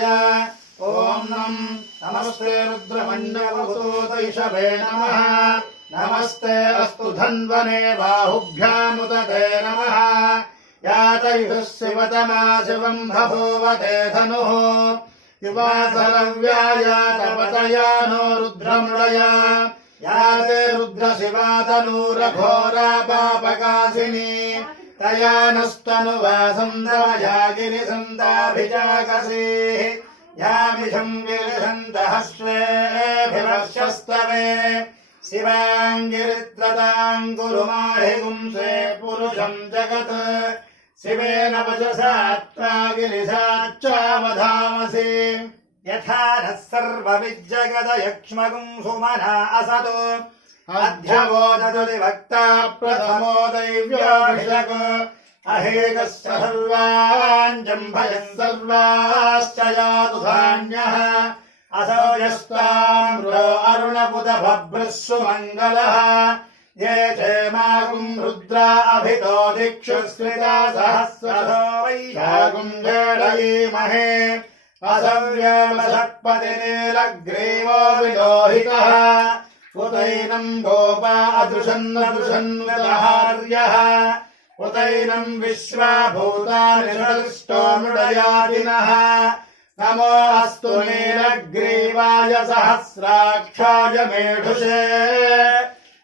रुद्राय ॐ नमस्ते रुद्रमण्डलभूतैषवे नमः नमस्ते अस्तु धन्वने बाहुभ्यामुदते नमः यातयुः शिवतमा शिवम् बभूवते धनुः युवासरव्यायातपतया नो रुद्रमृळया याते रुद्रशिवातनूरघोरा पापकाशिनी तया नस्तनुवासन्दमया गिरिसन्दाभिजागसीः यामिषम् गिरिसन्दहस्वेऽभिवर्षस्तवे शिवाङ्गिरित्रताम् कुरु माहिगुंसे पुरुषम् जगत् शिवेन वचसा त्वा गिरिशाच्चावधामसि यथा नः सर्वविज्जगदयक्ष्मगुं सुमना असतो अध्यवोदति भक्ता प्रथमो दैव्याभिषक अहेकः सर्वान् जम्भयः सर्वाश्च यातु धान्यः असौ यस्ताम्रो अरुणपुतभभ्रः सुमङ्गलः ये क्षेमागुम् रुद्रा अभितो दिक्षुस्कृता सहस्रशो वैशागुम् वेडयीमहे असव्यमसत्पतिनीलग्रीवो विलोहितः उतैनम् गोपा अदृशन्नदृशन्वदहार्यः उतैनम् विश्वा भूतानि सृष्टो मृडयादिनः नमो अस्तु नीलग्रीवाय सहस्राक्षाय मेढुषे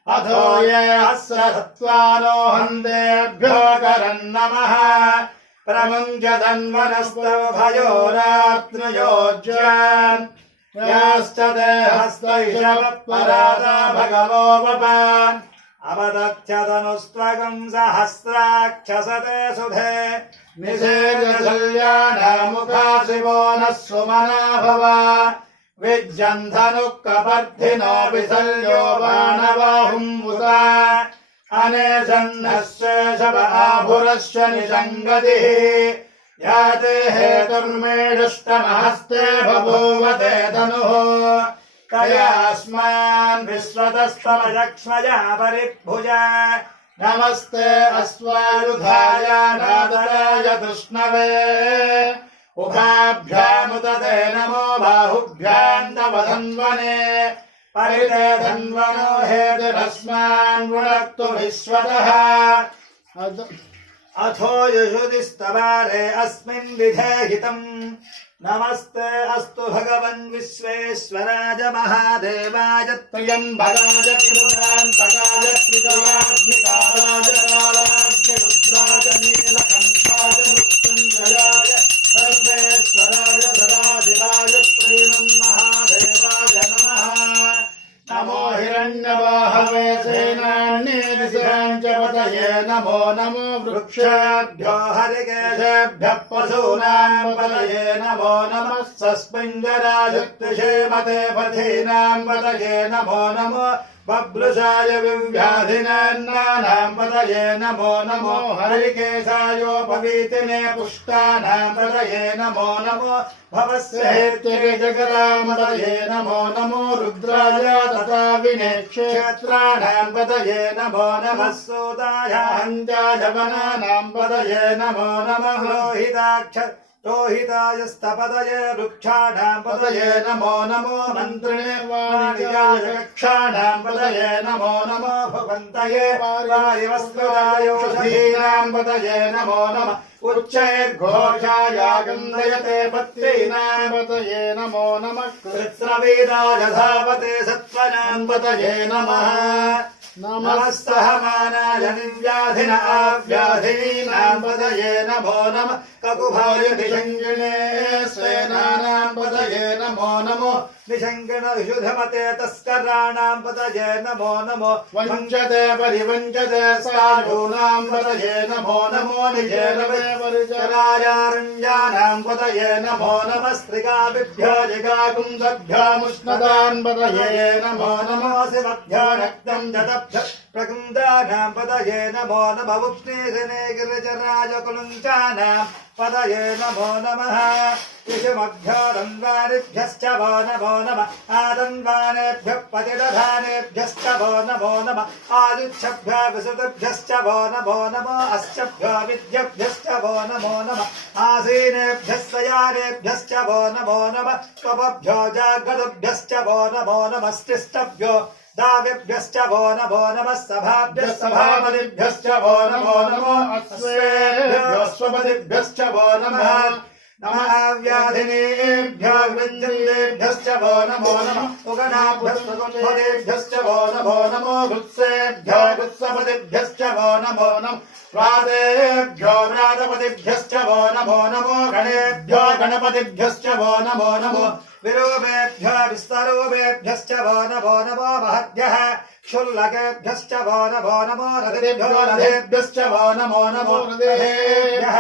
अथो ये अस्रसत्त्वानो हन्तेभ्यो करन्नमः प्रमुञ्चदन्वनस्तवभयोरात्मयोज्यान् याश्च ते हस्तैषवत्परादा भगवोपपान् अवदत्यतनुस्त्वगम् सहस्राक्षसते सुधे निषेधशल्यानामुखा शिवो नः सुमना भव विज्जन्धनुः कपर्धिनो विशल्यो बाणबाहुम्बुता अनेशन्नः शेषव आभुरश्च निषङ्गतिः याते हेतुर्मेढुष्टमहस्ते बभूवते धनुः तयास्मान् विश्वतस्तमलक्ष्मया परिभुजा नमस्ते अश्वायुधाय नादराय कृष्णवे उभाभ्यामुदते नमो बाहुभ्याम् तव धन्वने परिते धन्वनो हेतुरस्मान् वुणक्तु विश्वतः अथो यशुदिस्तवारे अस्मिन् विधेहितम् नमस्ते अस्तु भगवन् विश्वेश्वराय महादेवाय त्र्यम्बकाय त्रिपुरान्तकाय त्रिजयाग्निकालाय कालाग्निरुद्राय नीलकण्ठाय मृत्युञ्जयाय सर्वेश्वराय सदाशिवाय श्रीमन्महादेवाय नमः नमो हिरण्यवाहवे सेनान्ये दिशाञ्च पतये नमो नमो वृक्षेभ्यो हरिकेशेभ्यः पशूनाम् पतये नमो नमः सस्मिञ्जरायुक्तिषेमते पथीनाम् पतये नमो नमो बभ्रुषाय विव्याधिनान्नानाम् पतये नमो नमो हरिकेशायोपवीतिने पुष्टानाम् पतये नमो नमो भवस्य हेत्यै जगदाम् पतये नमो नमो रुद्राय तथा विनेक्षेत्राणाम् पतये नमो नमः सूताय हन्त्याय वनानाम् पतये नमो नमः लोहिताय स्तपतये वृक्षाणाम् पतये नमो नमो मन्त्रिणे वाणिजाय यक्षाणाम् पतये नमो नमो भवन्तये वायुवस्त्रदायोषधीनाम् पतये नमो नमः उच्चैर्घोषाय गन्धयते पत्नीनाम् पतये नमो नमः कृत्स्रवीराय धावते सत्त्वनाम् पतये नमः नमः सहमानाय निर्व्याधिन आव्याधिनीनाम् पतये नमो नमः ककुभाय निषङ्गिणे सेनानाम् पतये नमो नमो निषङ्गिण विशुधमते तस्कराणाम् पतये नमो नमो वञ्चते परिवञ्चते साधूनाम् पतये नमो नमो निजेरवे परिचरायारण्यानाम् पतये नमो नमः स्त्रिकाभिभ्यो जिगाकुंसभ्योमुष्णदान् पतये नमो नमो शिवभ्यो रक्तम् जतभ्यः प्रकुन्दानां पदये नमो नमः उक्ष्णीशने गिरिजराजकुलुञ्चानां पदये नमो नमः यशमभ्योदन्वानिभ्यश्च वो नमो नमः आदन्वानेभ्यः पतिदधानेभ्यश्च वो नमो नमः आदिच्छभ्यो विसृतिभ्यश्च वो नमो नमः अस्यभ्यो विद्यभ्यश्च वो नमो नमः आसीनेभ्यः शयानेभ्यश्च वो नमो नमः स्वभ्यो जाग्रतभ्यश्च वो नमो नमस्तिष्ठभ्यो दावेभ्यश्च वो नमो नमः सभाभ्यः सभापतिभ्यश्च वो नमो नमः अश्वेभ्यश्च वो नमः नमः व्याधिनेभ्यो वृन्देभ्यश्च वो नमो नमः उगनाभ्यश्च वो नमो नमो वृत्सेभ्यो वृत्सपतिभ्यश्च वो नमो नमः व्रातेभ्यो व्रातपतिभ्यश्च वो नमो नमो गणेभ्यो गणपतिभ्यश्च वो नमो नमो विरूपेभ्यो विस्तरूपेभ्यश्च वो नमो नमो महद्भ्यः क्षुल्लकेभ्यश्च वो नमो नमो रथेभ्यो रथेभ्यश्च वो नमो नमो रथेभ्यः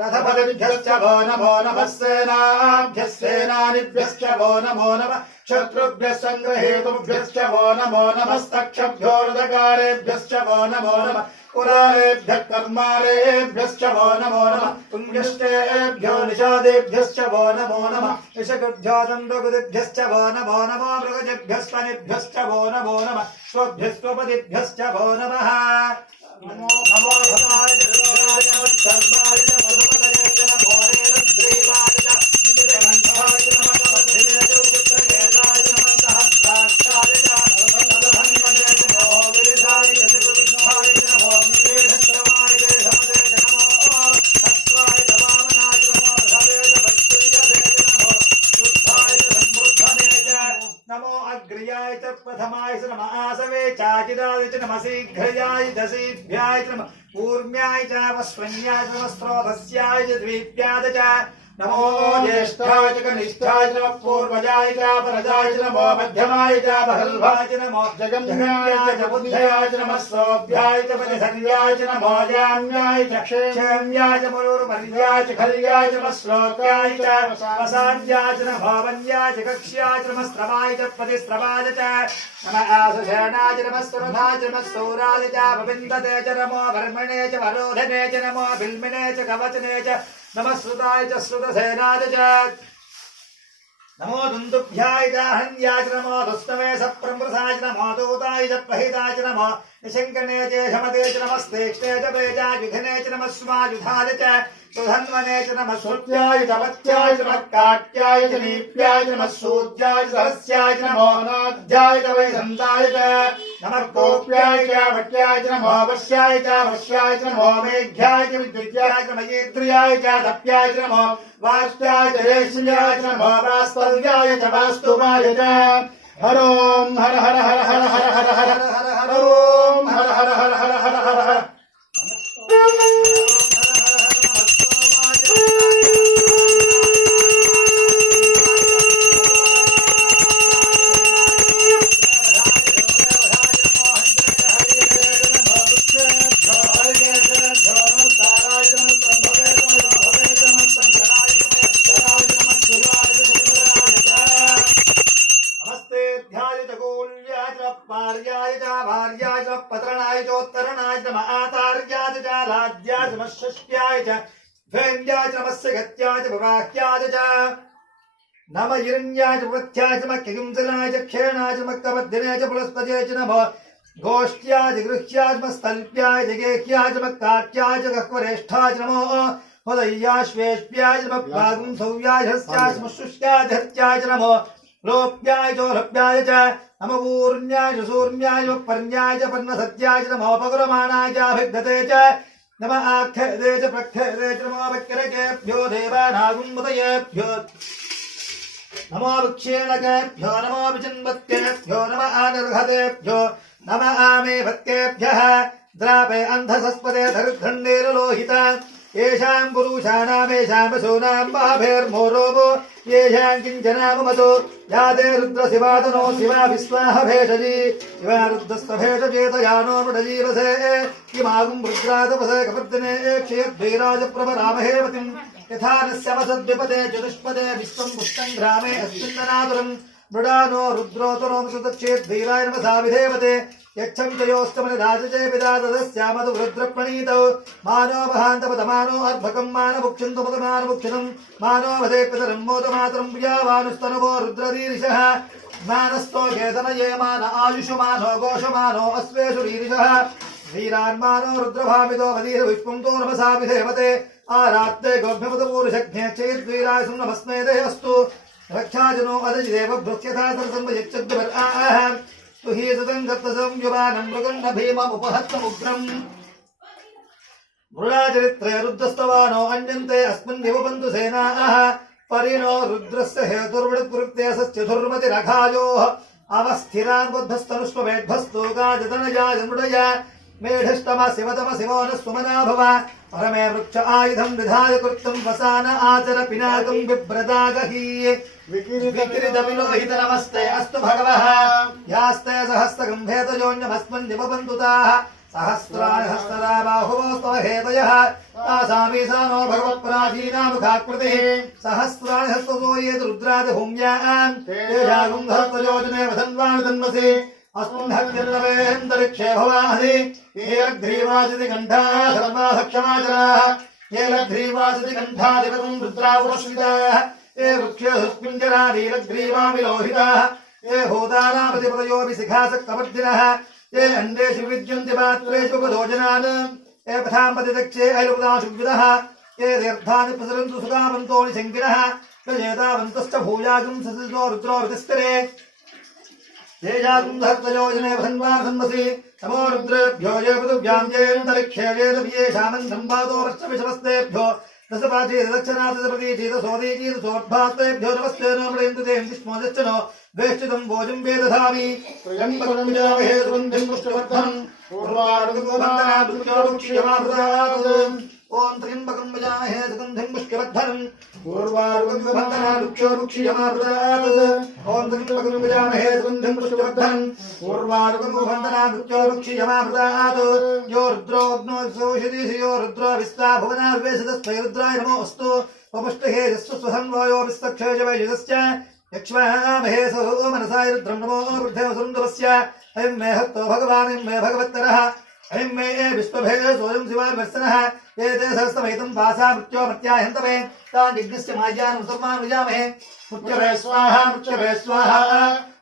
रथपतिभ्यश्च वो नमो नमः सेनाभ्यः सेनानिभ्यश्च वो नमो नमः शत्रुभ्यः सङ्गहेतुभ्यश्च वो नमो नमस्तक्षभ्यो रथकारेभ्यश्च वो नमो नमः पुराणेभ्यः कर्मारेभ्यश्च वो नमो नमः पुण्यश्चेभ्यो निषादेभ्यश्च वो नमो नमः यशकृभ्यो दण्डगुदिभ्यश्च वो नमो नमो मृगजभ्यस्वनिभ्यश्च वो नमो नमः स्वभ्यस्वपतिभ्यश्च वो नमः नमो नमो भवाय जगदाय नमः सर्वाय मधुपतये च नमो रेणुग्रीवाय च निजगन्धाय नमः तमद्भिर्यजौपुत्रकेशाय नमः सहस्राक्षाय च तदधन्वने च नमो गिरिशाय च त्रिविष्ठाय च नमो मेढश्रवाय च समदे च नमो हस्वाय च वामनाय च नमो रथवे च भक्तियसे च नमो शुद्धाय च सम्बुद्धने च नमो अग्र्याय च प्रथमाय च नमः आसवे चाचिदाय च नमः शीघ्रयाय च शीभ्याय च नमः कूर्म्याय च वस्वन्याय च नमः स्रोतस्याय च द्वीप्याय च नमो ज्येष्ठाय च कनिष्ठाय च नमः पूर्वजाय च परजाय च नमो मध्यमाय च बहल्भाय च नमो जगन्याय च बुद्ध्याय च नमः सोऽभ्याय च परिसर्याय च नमो जाम्याय च क्षेम्याय च मुरुर्मर्याय च खल्याय च नमः श्लोक्याय च वसान्याय च नमो वन्याय च कक्ष्याय च नमः स्रवाय च प्रतिस्रवाय च नमः आसुषेणाय च नमः सुरथाय च नमः सौराय च भविन्दते च नमो वर्मणे च वरोधने च नमो बिल्मिने च कवचने च नमः श्रुताय च श्रुतसेनाय च नमो दुन्दुभ्याय च हन्याय च नमो दुष्टमे सप्रमृताय च नमो दूताय च प्रहिताय च नमो निशङ्कने च शमते च नमस्तेष्टे च वेजायुधने च नमः स्वायुधाय च सुधन्वने च नमः श्रुत्याय च वत्याय च नमः काट्याय च नीप्याय च नमः सूद्याय च सहस्याय च नमो अनाद्याय च वैसन्ताय च नमः कोप्याय च वट्याय च नमो वश्याय च नमो मेघ्याय च विद्युत्याय च मयेन्द्रियाय च तप्याय च नमो वाष्ट्याय च रेश्म्याय च नमो वास्तव्याय च वास्तुवाय च हर ओम हर हर हर हर हर हर हर हर ओम हर हर हर हर हर हर हर पत्रणाय चोत्तरणाय नमः आतार्याय च लाद्याय च षष्ट्याय च भेन्द्याय च नमस्य गत्याय च भवाक्याय च नम हिरण्याय च वृत्याय च मक्किंसनाय च क्षेणाय च मक्कबद्धिने च पुलस्पजे च नमः गोष्ठ्याय च गृह्याय च मस्तल्प्याय च गेह्याय च मक्काट्याय च गह्वरेष्ठाय च नमो हृदय्याश्वेष्प्याय च मग्भागुं सौव्याय हस्याय च मुष्याय च हत्याय च नमो लोप्याय च लोप्याय च नमो ऊर्ण्याय च सूर्ण्याय च पर्ण्याय च पर्णसत्याय च नमो पकुरमाणाय च अभिघ्नते च नमः आख्यते च प्रख्यते च नमो वक्रकेभ्यो देवानागुम्बतयेभ्यो नमो वृक्षेणकेभ्यो नमो विचिन्वत्केभ्यो नमः आनिर्घतेभ्यो नमः आमेभत्केभ्यः द्रापे अन्धसस्पदे धरुर्धण्डेरलोहित येषां पुरुषाणामेषां पशूनां बाभेर्मोरोपो येषां किञ्चनाममतो याते रुद्रशिवातनो शिवा विस्वाह भेषजी शिवा रुद्रस्तभेषचेतयानो मृडजीवसे किमागुं रुद्रातपसे कपर्दिने क्षयद्वैराजप्रभरामहेवतिं यथा नस्यमसद्विपदे चतुष्पदे विश्वं पुष्टं ग्रामे अस्मिन्ननातुरं मृडानो रुद्रोतरोमसुदक्षेद्वीराय नमसा विधेवते यच्छं चयोस्तमनि राजजय विदातदस्यामधु रुद्रप्रणीतौ मानो महान्तपदमानो अर्भकं मानभुक्षन्तपदमानभुक्षितं मानो वधे पितरं मोदमातरं प्रियावानुस्तनवो रुद्रदीरिशः मानस्तो वेदनये मान आयुषमानो घोषमानो अश्वेषु रीरिषः वीरान्मानो रुद्रभामितो वदीरविष्पुं तो नमसा विधेवते आरात्ते गोभ्यपदपूरुषज्ञे चेद्वीराय नमस्मे देहस्तु रक्षाजनो अदजिदेव भृत्यथा सर्वयच्छद्वर्आः तुहि सुतङ्गत्तसंयुवानं मृगण्ड भीममुपहत्तमुग्रम् मृडाचरित्रे रुद्रस्तवानो अन्यन्ते अस्मिन्निव बन्धु सेनाः परिणो रुद्रस्य हेतुर्वृत्कृत्य सश्चतुर्मतिरघायोः अवस्थिरान्बुद्धस्तनुष्वमेढ्भस्तु गाजतनयाय मृडय मेढष्टम शिवतम शिवो न सुमना भव परमे वृक्ष आयुधं विधाय कृतं वसान आचर पिनाकं बिभ्रदागहि विकिरितविलोहित नमस्ते अस्तु भगवः यास्ते सहस्रगम्भेतयोन्यमस्मन् दिवबन्धुताः सहस्राणि हस्तदा बाहुवोस्तव हेतयः तासामीशानो भगवत्प्राचीना मुखाकृतिः सहस्राणि हस्तसो ये रुद्रादिभूम्यां तेषागुं सहस्रयोजने वधन्वानि तन्मसि अस्मन्हत्यन्नवेऽन्तरिक्षे भवाहि ये लग्ध्रीवासिति कण्ठाः सर्वासक्षमाचराः ये लग्ध्रीवासिति कण्ठाधिपतं रुद्रावुरश्रिताः ये वृक्षस्पिञ्जरादीलग्रीवाविलोहिताः ये भूतानामधिपतयोऽपि शिखासक्तवर्धिनः ये अण्डेषु विद्यन्ति पात्रेषु उपदोजनान् ये पथाम्पतिदक्षे ऐलुपदाशुविदः ये तीर्थानि प्रसरन्तु सुखावन्तोनि शङ्किनः यजेतावन्तश्च भूयागं ससितो रुद्रो वितिष्ठरे ये जागं सहस्रयोजने वधन्वार्धन्वसि नमो रुद्रेभ्यो ये पृथिव्यां येऽन्तरिक्षे ये दव्येषामन्त्रं पादो वर्षविषवस्तेभ्यो दशपाचीत दक्षिणादशप्रतीचीत सोदीचीत सोऽर्भास्तेभ्यो नमस्ते नमृयन्तु ते विष्णोजश्च नो वेष्टितं भोजं वेदधामि त्र्यम्बकं यामहे सुगन्धिं पुष्टिवर्धनम् पूर्वारुगन्धनादुक्षोरुक्षीयमाभृतात् ॐ त्र्यम्बकं यजामहे सुगन्धिं पुष्टिवर्धनम् पूर्वारुगन्धनादुक्षोरुक्षीयमाभृतात् ॐ त्र्यम्बकं यजामहे सुगन्धिं पुष्टिवर्धनम् पूर्वारुगन्धनादुक्षोरुक्षीयमाभृतात् यो रुद्रोऽग्नो सौषधीषु यो रुद्रो विश्वा भुवना विवेशितस्मै रुद्राय नमोऽस्तु पपुष्टिहे यस्सु स्वसन्वायो विस्तक्षय वैजुतश्च यक्ष्महे सो मनसाय रुद्रं नमो वृद्धे सुन्दरस्य अयं मे हस्तो भगवान् अयं मे भगवत्तरः अयं मे विश्वभेद सोऽयं शिवार्वर्षणः ये ते सहस्रमैतं वासा मृत्यो मर्त्याहन्त मे तान् यज्ञस्य माज्यान् मुसल्मान् विजामहे मृत्यवे स्वाहा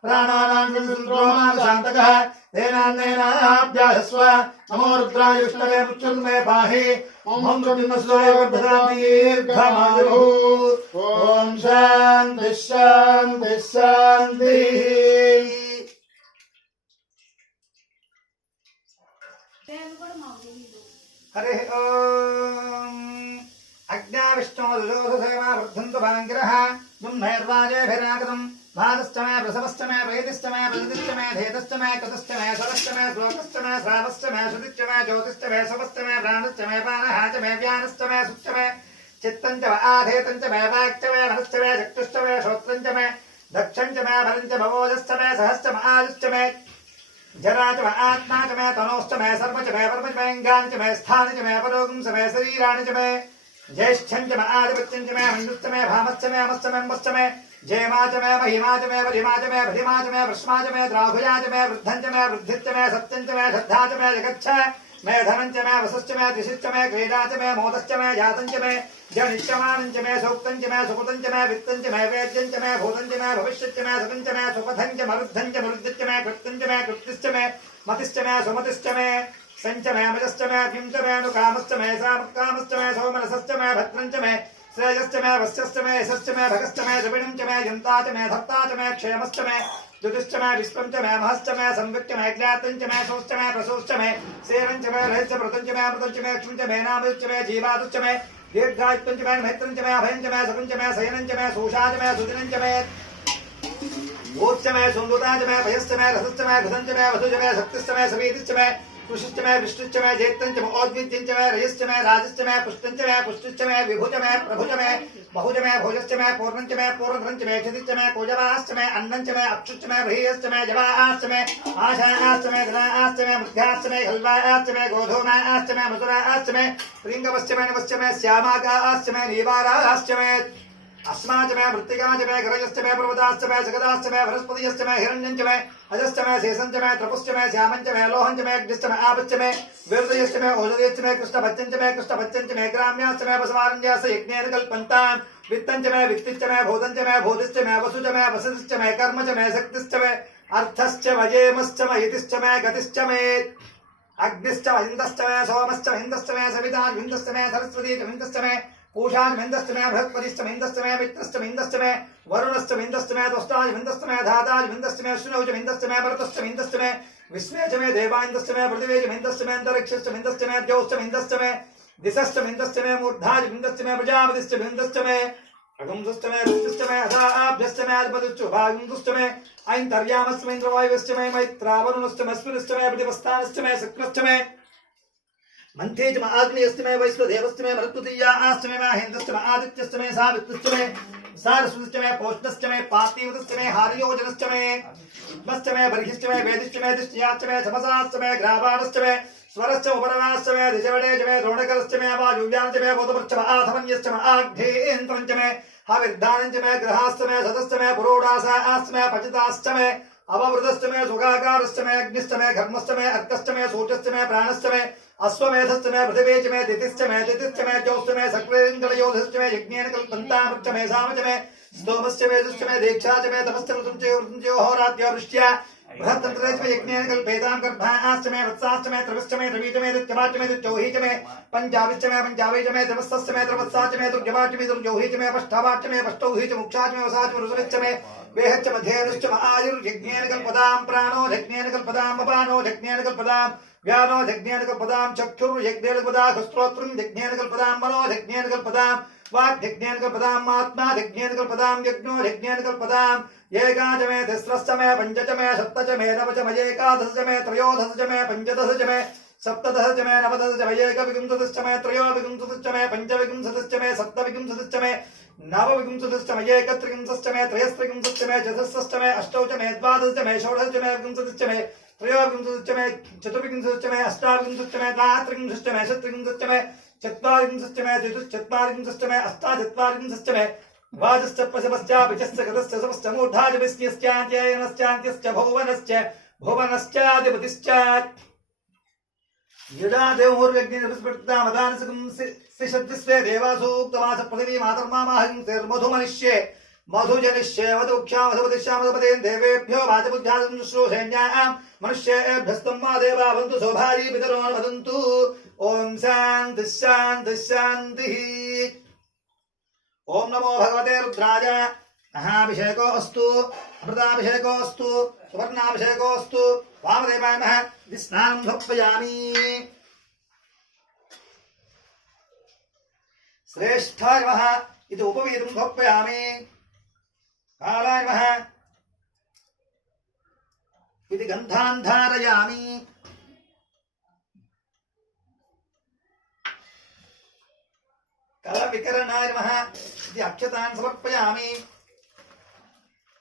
प्राणानां सुन्द्रोमान् शान्तकः तेनान्नेनाभ्यासस्व नमो रुद्राय विष्णवे मृत्युर्मे पाहि ॐ रुद्रस्वाय वर्धतां दीर्घमायुः ॐ शान्तिः शान्तिः शान्तिः हरिः ॐ अग्नाविष्णो दुजोधसेवा वर्धन्तु भाङ्गिरः दुम्नैर्वाजेभिरागतम् भातश्च मे प्रसवश्च मे प्रेतिश्च मे प्रजतिश्च मे धेतश्च मे कृतश्च मे सरश्च मे श्लोकश्च मे श्रावश्च मे श्रुतिश्च मे ज्योतिश्च मे शवश्च मे प्राणश्च मे पानः च मे व्यानश्च मे सुश्च मे चित्तं च आधेतं च मे वाक्च मे मनश्च मे चक्षुश्च मे श्रोत्रं च मे दक्षं च मे बलं च भवोजश्च मे सहश्च मे आयुश्च मे जरा च मे आत्मा च मे तनोश्च मे सर्व च मे परम च मे अङ्गानि च मे स्थानि च मे परोगं च मे शरीराणि च मे ज्येष्ठं च मे आधिपत्यं च मे मण्डुश्च मे भामश्च मे अमश्च मे अम्बश्च मे जयमा च मे महिमा च मे वरिमा च मे भृमा च मे वृष्मा च मे द्राहुया च मे वृद्धं च मे वृद्धिश्च मे सत्यं च मे श्रद्धा च मे जगच्छ मे धनं च मे वसश्च मे दिशिश्च मे क्रीडा च मे मोदश्च मे जातं च मे जनिष्यमानं च मे सौक्तं च मे सुकृतं च मे वित्तं च मे वेद्यं च मे भूतं च मे भविष्यच्च मे सुखं च मे सुपथं च मरुद्धं च मरुद्धिश्च मे कृत्यं च मे कृत्तिश्च मे मतिश्च मे सुमतिश्च मे संच मे अमजश्च मे अभ्यं च मे अनुकामश्च मे सामकामश्च मे सौमनसश्च मे भद्रं च मे श्रेयश्च मे वस्यश्च मे यशश्च मे भगश्च मे द्रविणं च मे यन्ता च मे धत्ता च मे क्षेमश्च मे ज्योतिश्च मे विश्वं च मे महश्च मे संविक्च मे ज्ञातं च मे सोश्च मे प्रसोश्च मे सेवं च मे रहश्च मृतं च मे अमृतं च मे क्षुं च मे नामश्च मे जीवादुश्च मे दीर्घायुत्वं च मे मैत्रं च मे अभयं च मे सुखं च मे शयनं च मे सूषा च मे सुदिनं च मे भूश्च मे सुन्दुता च मे भयश्च मे रसश्च मे घृतं च मे वधु च मे शक्तिश्च मे सवीतिश्च मे कृषिश्च मे विष्णुश्च मे जैत्यं च मे औद्विद्यं च मे रजश्च मे राजश्च मे पुष्टं च मे पुष्टिश्च मे विभुच मे प्रभुच मे बहुज मे भोजश्च मे पूर्णं च मे पूर्णधनं च मे क्षतिश्च मे कोजवाश्च मे अन्नं च मे अक्षुश्च मे बृहश्च मे जवाश्च मे आशाश्च मे धनाश्च मे मृद्याश्च मे हल्वाश्च मे गोधूमाश्च मे मधुराश्च मे प्रियङ्गवश्च मे नवश्च मे श्यामाकाश्च मे नीवाराश्च मे अस्माच मे मृत्तिकाच मे गरजश्च मे पर्वताश्च मे जगदाश्च मे बृहस्पतिश्च मे हिरण्यञ्च मे अजश्च मे शेषञ्च मे तपश्च मे श्यामञ्च मे लोहञ्च मे अग्निश्च मे आपश्च मे वीर्यश्च मे औषधयश्च मे कृष्णभच्चञ्च मे ग्राम्याश्च मे वसुमारण्याश्च यज्ञेन कल्पन्तां वित्तञ्च मे वित्तिश्च मे भूतञ्च मे भूतिश्च मे वसुच मे वसतिश्च मे कर्म च मे शक्तिश्च मे अर्थश्च मयेमश्च मयतिश्च मे गतिश्च मे अग्निश्च महिन्दश्च मे सोमश्च महिन्दश्च मे सविता महिन्दश्च मे सरस्वती महिन्दश्च मे पूषाज महिन्दश्च मे बृहस्पतिश्च महिन्दश्च मे मित्रश्च महिन्दश्च मे वरुणश्च महिन्दश्च मे त्वष्टाज महिन्दश्च मे धाताज महिन्दश्च मे अश्विनौज महिन्दश्च मे भरतश्च महिन्दश्च मे विश्वे च मे देवान्दश्च मे पृथिवे च महिन्दश्च मे अन्तरिक्षश्च महिन्दश्च मे द्यौश्च महिन्दश्च मे दिशश्च महिन्दश्च मे मूर्धाज महिन्दश्च मे प्रजापतिश्च महिन्दश्च मे अगुंसश्च मे रुष्टिश्च मे अथाभ्यश्च मे अधिपतिश्च भागुंसश्च मे ऐन्तर्यामश्च मे इन्द्रवायुश्च मे मैत्रावरुणश्च मे अश्विनश्च मे प्रतिपस्थानश्च मे शुक्रश्च मे मंथेज में आग्नेयश्च मे वैश्वदेवश्च मे मरुत्तुतीयाश्च मे महेन्द्रश्च मे आदित्यश्च मे सावित्रश्च मे सारस्वतश्च मे पौष्णश्च मे पार्थिवश्च मे हार्योजनश्च मे पद्मश्च मे बर्हिश्च मे वेदिश्च मे दिष्ट्याश्च मे समसाश्च मे ग्रावाणश्च मे स्वरश्च उपरवाश्च मे दिशवडेश्च मे द्रोणकरश्च मे वायुव्याश्च मे बोधवृश्च मे आथमन्यश्च मे आग्धेन्द्रञ्च मे हविर्धानञ्च मे ग्रहाश्च मे सतश्च मे पुरोडासाश्च मे पचिताश्च मे अववृतश्च मे सुखाकारश्च मे अग्निश्च मे घर्मश्च मे अर्कश्च मे शोचश्च मे प्राणश्च मे अश्वमेधश्च मे पृथिवीच मे तिथिश्च मे ज्योश्च मे सक्रेन्द्रयोधश्च मे यज्ञेन कल्पन्तामृच्च मे सामच मे स्तोमश्च मे जुश्च मे दीक्षाच मे तपश्च मृत्युञ्जयो होरात्यो वृष्ट्या बृहत्तन्त्रेच मे यज्ञेन कल्पेतां गर्भाश्च मे वत्साश्च मे त्रविश्च मे त्रवीच मे दित्यवाच मे दित्यौहीच मे पञ्चाविश्च मे पञ्चावीच मे त्रवत्सश्च मे त्रवत्साच मे दुर्जवाच मे दुर्जौहीच मे पष्ठावाच मे पष्टौहीच मुक्षाच मे वसाच मे रुसविच्च मे वेहच्च मध्येनुश्च आयुर्यज्ञेन कल्पतां प्राणो यज्ञेन कल्पतां अपानो यज्ञेन कल्पतां व्यानो यज्ञेन कल्पतां चक्षुर्यज्ञेन कल्पतां श्रोत्रं यज्ञेन कल्पतां मनो यज्ञेन कल्पतां वाक् यज्ञेन कल्पतां आत्मा यज्ञेन कल्पतां यज्ञो यज्ञेन कल्पतां एकाच मे तिस्रश्च मे पञ्चच मे सप्तच मे नवच मे एकादशच मे त्रयोदशच मे पञ्चदशच मे सप्तदशच मे नवदशच मे एकविंशतिश्च मे त्रयोविंशतिश्च मे पञ्चविंशतिश्च मे सप्तविंशतिश्च मे नवविंशतिश्च मे एकत्रिंशश्च मे त्रयस्त्रिंशश्च मे चतुष्षश्च मे अष्टौ च मे द्वादशच मे षोडशच मे विंशतिश्च मे त्रयोविंशतिश्च मे चतुर्विंशतिश्च मे अष्टाविंशतिश्च मे द्वात्रिंशश्च मे षट्त्रिंशश्च मे चत्वारिंशश्च मे चतुश्चत्वारिंशश्च मे अष्टाचत्वारिंशश्च मे वाजश्च पशवश्चापिचश्च गतश्च समश्च मूर्धादिविस्त्यश्चान्त्ययनश्चान्त्यश्च भुवनश्चाधिपतिश्च यदा देवोर्यज्ञनिर्विस्मृतामदानसकं सिषद्विस्वे देवासूक्तमास पृथिवी मातर्मामाहं मधुमनिष्ये मधुजनिष्ये मधुक्षामधुपतिश्यामधुपतेन देवेभ्यो वाचबुद्ध्यादं शुश्रूषेण्यां मनुष्येभ्यस्तं मा देवा वन्तु सौभारी पितरो वदन्तु ओम शान्तिः शान्तिः शान्तिः। ओम नमो भगवते रुद्राय महाभिषेको अस्तु अमृताभिषेको अस्तु सुवर्णाभिषेको अस्तु वामदेवाय नमः स्नानं समर्पयामि। श्रेष्ठाय नमः इति उपवीतं समर्पयामि। कालाय नमः इति गन्धान् धारयामि। कलविकरणाय नमः इति अक्षतान् समर्पयामि।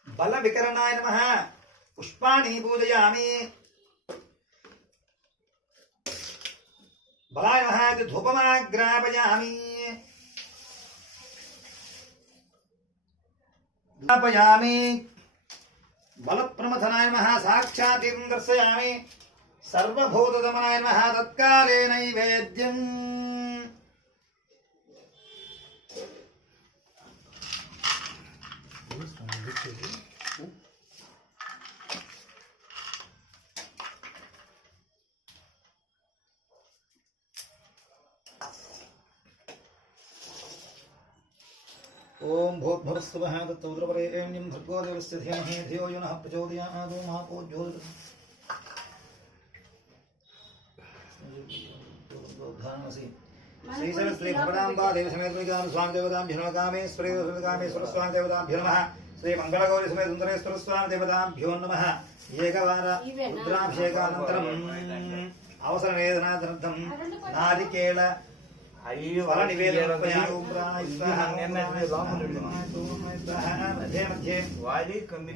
बलविकरणाय नमः पुष्पाणि पूजयामि। बलाय नमः इति धूपमाग्रापयामि। बलप्रमथनाय नमः साक्षात् दर्शयामि। सर्वभूतदमनाय नमः तत्काले नैवेद्यम्। ओम भूर्भुवस्सुवः तत्सवितुर्वरेण्यं भर्गो देवस्य धीमहि धियो यो नः प्रचोदयात्। ओम महापूज्योतिर्धानमसि श्रीसरस्वती भवनाम्बा देवसमेतमिकां स्वामी देवताभ्यो नमः। कामेश्वरी कामेश्वर स्वामी देवताभ्यो नमः। श्री मंगलगौरी समेत सुंदरेश्वर स्वामी देवताभ्यो नमः। एकवार रुद्राभिषेकानन्तरम् अवसरवेदनार्थं नारिकेल मध्ये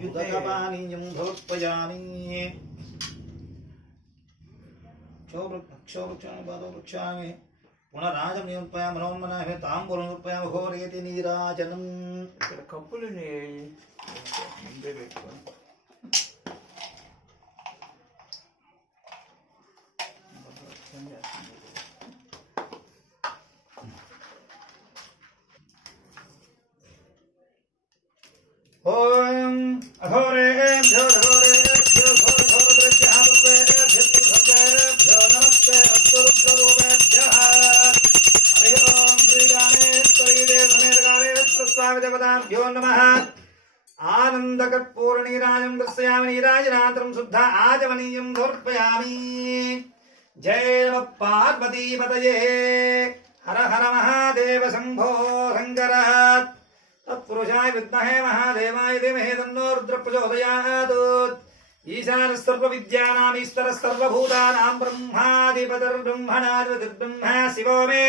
उदकपानीयं समर्पयामि। क्षोभृक्षामि पादो वृक्षामि పునరాజం నిరుపయామ మనోన్మనాహే తాంబూలం నిరుపయామ ఘోరేతి నీరాజనం. ఇక్కడ కప్పులు ముందే పెట్టుకొని ఓం అఘోరేభ్యో ఘోరేభ్యో ఘోర ఘోరద్రవ్యః సర్వేభ్యో సర్వేభ్యో నమస్తే అస్తు రుద్రరూపేభ్యః. హరి ఓం శ్రీ గానేశ్వరీ దేవ సమేత గానేశ్వర స్వామి దేవతాభ్యో నమః. ఆనందకర్పూర నీరాజం దర్శయామి నీరాజనాంతరం శుద్ధ ఆచమనీయం సమర్పయామి. జయ నమ పార్వతీపతయే. హర హర మహాదేవ శంభో శంకర. తత్పురుషాయ విద్మహే మహాదేవాయ ధీమహి తన్నో రుద్ర ప్రచోదయాత్. ఈశానः సర్వవిద్యానాం ఈశ్వరः సర్వభూతానాం బ్రహ్మాధిపతిర్బ్రహ్మణాధిపతిర్బ్రహ్మ శివో మే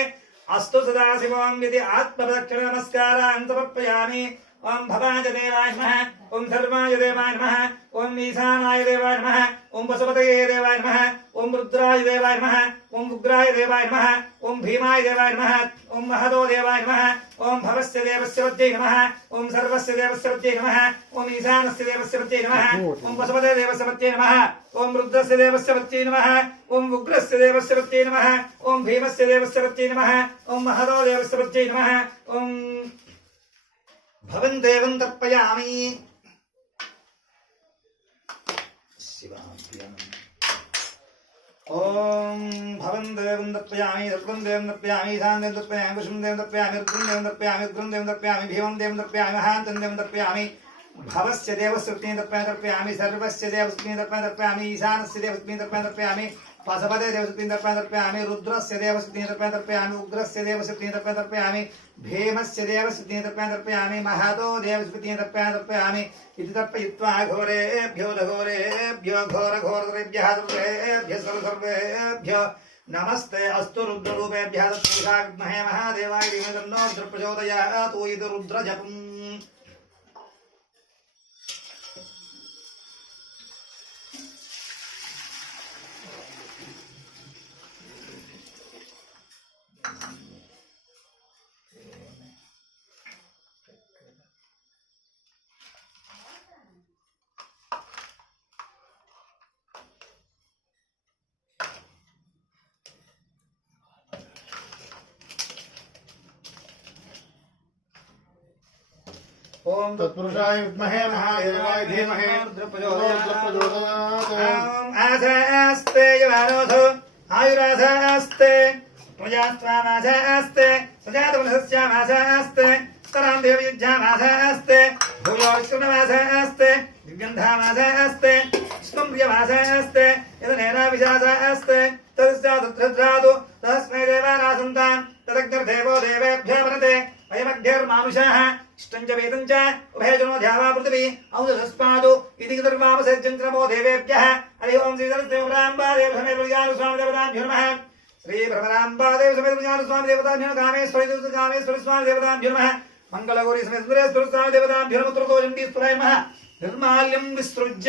అస్తు సదాశివం ఇది ఆత్మప్రదక్షిణ నమస్కారాన్ సమర్పయామి. ఓం భవాయ దేవాయ నమః. ఓం ధర్మాయ దేవాయ నమః. ఓం ఈశానాయ దేవాయ నమః. ఓం వసుపతయే దేవాయ నమః. ఓం రుద్రాయ దేవాయ నమః. ఓం ఉగ్రాయ దేవాయ నమః. ఓం భీమాయ దేవాయ నమః. ఓం మహదో దేవాయ నమః. ఓం భవస్య దేవస్య వద్యై నమః. ఓం సర్వస్య దేవస్య వద్యై నమః. ఓం ఈశానస్య దేవస్య వద్యై నమః. ఓం వసుపతే దేవస్య వద్యై నమః. ఓం రుద్రస్య దేవస్య వద్యై నమః. ఓం ఉగ్రస్య దేవస్య వద్యై నమః. ఓం భీమస్య దేవస్య వద్యై నమః. ఓం మహదో దేవస్య వద్యై నమః. ఓం భవం దేవం తర్పయామి. ఓం భవం దేవం తర్పయామి. రుద్రం దేవం తర్పయామి. ఈశాన్ దేవం తర్పయామి. విష్ణుం దేవం తర్పయామి. రుద్రం దేవం తర్పయామి. ఉగ్రం దేవం తర్పయామి. భీమం దేవం తర్పయామి. మహాంతం దేవం తర్పయామి. భవస్య దేవస్య తర్పయామి. సర్వస్య దేవస్య తర్పయామి. ఈశానస్య దేవస్య తర్పయామి. పశుపతే దేవస్య తర్పయామి. రుద్రస్య దేవస్య తర్పయామి. ఉగ్రస్య దేవస్య తర్పయామి. భీమస్య దేవస్య తర్పయామి. మహతో దేవస్య తర్పయామి. ఇది తర్పయిత్వా ఘోరేభ్యో ఘోరేభ్యో ఘోర ఘోరద్రవ్యః సర్వేభ్యః సర్వేభ్యో నమస్తే అస్తు రుద్రరూపేభ్యः. తత్పురుషాయ విద్మహే మహాదేవాయ ధీమహి తన్నో రుద్ర ప్రచోదయాత్. ఇది రుద్రజపం. ఓం తత్పురుషాయ విద్మహే మహాదేవాయ ధీమహి రుద్ర ప్రచోదయాత్. ఓం ఆసాస్తే యవారోధో ఆయురాసాస్తే ప్రజాస్వామాసాస్తే సజాతవనసస్యామాసాస్తే స్తరాం దేవయుజ్యామాసాస్తే భూయో విష్ణుమాసాస్తే దివ్యంధామాసాస్తే స్తంభ్యమాసాస్తే యదనేనావిశాసాస్తే తదస్యాదుద్రద్రాదు తస్మై దేవానాసంతాం తదగ్నిర్దేవో దేవేభ్యో వరతే అయమగ్నిర్మానుషాః ఇష్టం చ వేదం చ ఉభయజనో ధ్యావా పృథివీ ఔదస్మాదు ఇది దుర్వామసజ్జం చ నమో దేవేభ్యః. హరి ఓం శ్రీ సరస్వతీదేవ సమేత స్వామి దేవతాభ్యో నమః. శ్రీ భ్రమరాంబాదేవ సమేత స్వామి దేవతాభ్యో కామేశ్వరి కామేశ్వరి స్వామి దేవతాభ్యో నమః. మంగళగౌరీ సమేత స్వామి దేవతాభ్యో నమః. చండీశ్వరాయ నమః. నిర్మాల్యం విసృజ్య